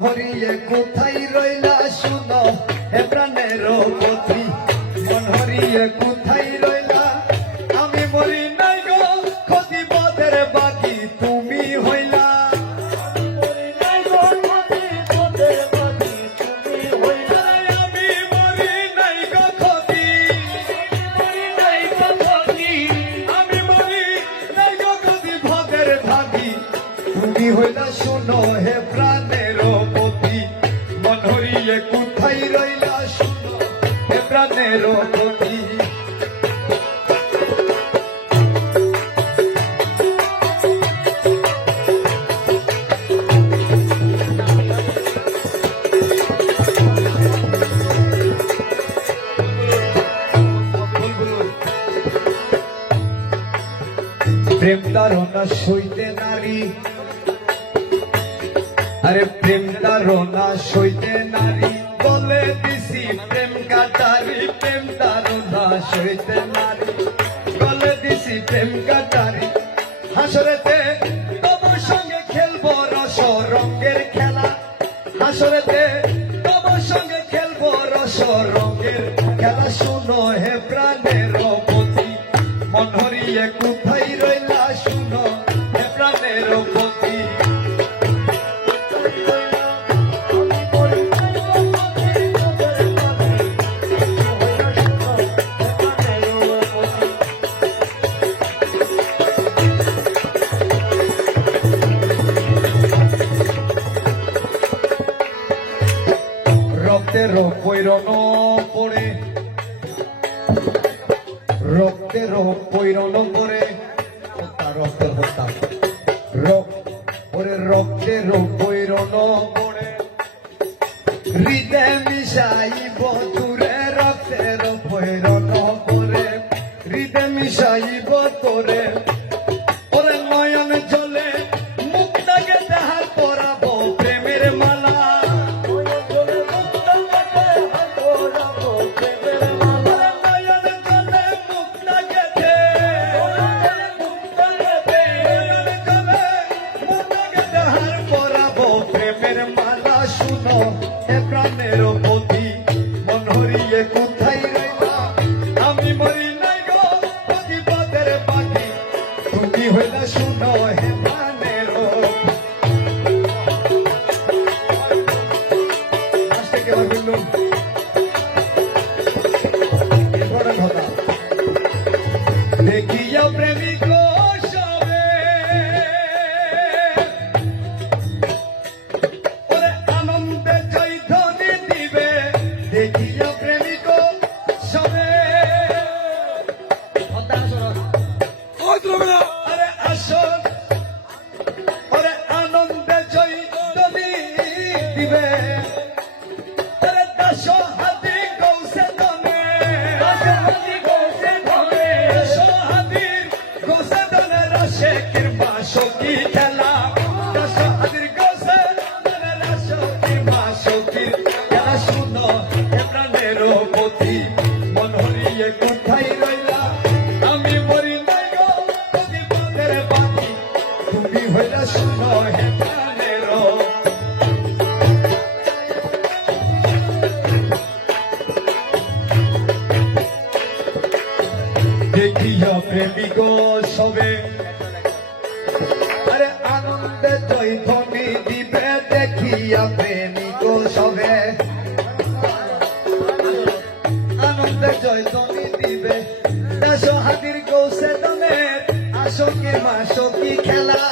হরিয়ে কোথায় রইলা শুনো হে প্রাণের পথি মন হরিয়ে কোথায় রইলা আমি মরি নাই গো ক্ষতি পদের বাকি তুমি হইলা আমি মরি নাই গো ক্ষতি পদের বাকি তুমি হইলা আমি মরি নাই গো ক্ষতি আমি মরি নাই গো ক্ষতি পদের বাকি তুমি হইলা শুনো হে প্রাণের কোথায় রইলা শুনো হে প্রাণের পথি প্রেম তারণা সইতে নারী আরে প্রেম তারণা সইতে নারী বলে দিছি প্রেম কাটারি প্রেম তারণা সইতে নারী বলে দিছি প্রেম কাটারি হাসরেতে তোমার সঙ্গে খেলবো রস রঙের খেলা হাসরেতে তোমার সঙ্গে খেলবো রস রঙের খেলা শুনো হে প্রাণের পথি মন হরিয়ে কোথায় রইলা শুনো হে প্রাণের পথি রক্তের পৈরন পড়ে রক্তের পৈরন পড়ে রক্তের হত্যা রক্তের পৈরন পড়ে হৃদয় মিশাইব তোরে রক্তের পৈরন পড়ে হৃদয় মিশাইব তোরে ওরে নয়ন জলে মুক্তাকে দেহার পরাবো প্রেমের মালা শুনো হে প্রাণের পথি মন হরিয়ে কোথায় রইলা আমি মরি নাই গো ক্ষতি পদের বাকি তুমি হইলা শুনো হে প্রাণের দেখিয়া প্রেমিক দেখিয়া প্রেমিক সবে আরে আসন ওরে আনন্দে জয় যদি দিবে আরে দাস হাতি গৌসে দনে গৌসে দনে রসে কৃপা সখী খেলা দাস হাতির গৌসে দনে রস কৃপা সখী খেলা শুনো পথি মন হরিয়ে কোথায় রইলা আমি মরি নাই গো ক্ষতি পদের বাকি তুমি হইলা শুনো হে প্রাণের দেখিয়া প্রেমিক সবে আরে আনন্দে জয় ধ্বনি দিবে দেখিয়া প্রেমিক সবে জয় ধ্বনি দিবে দেশ হাতির কৌশে দনের আসকে মা সখী খেলা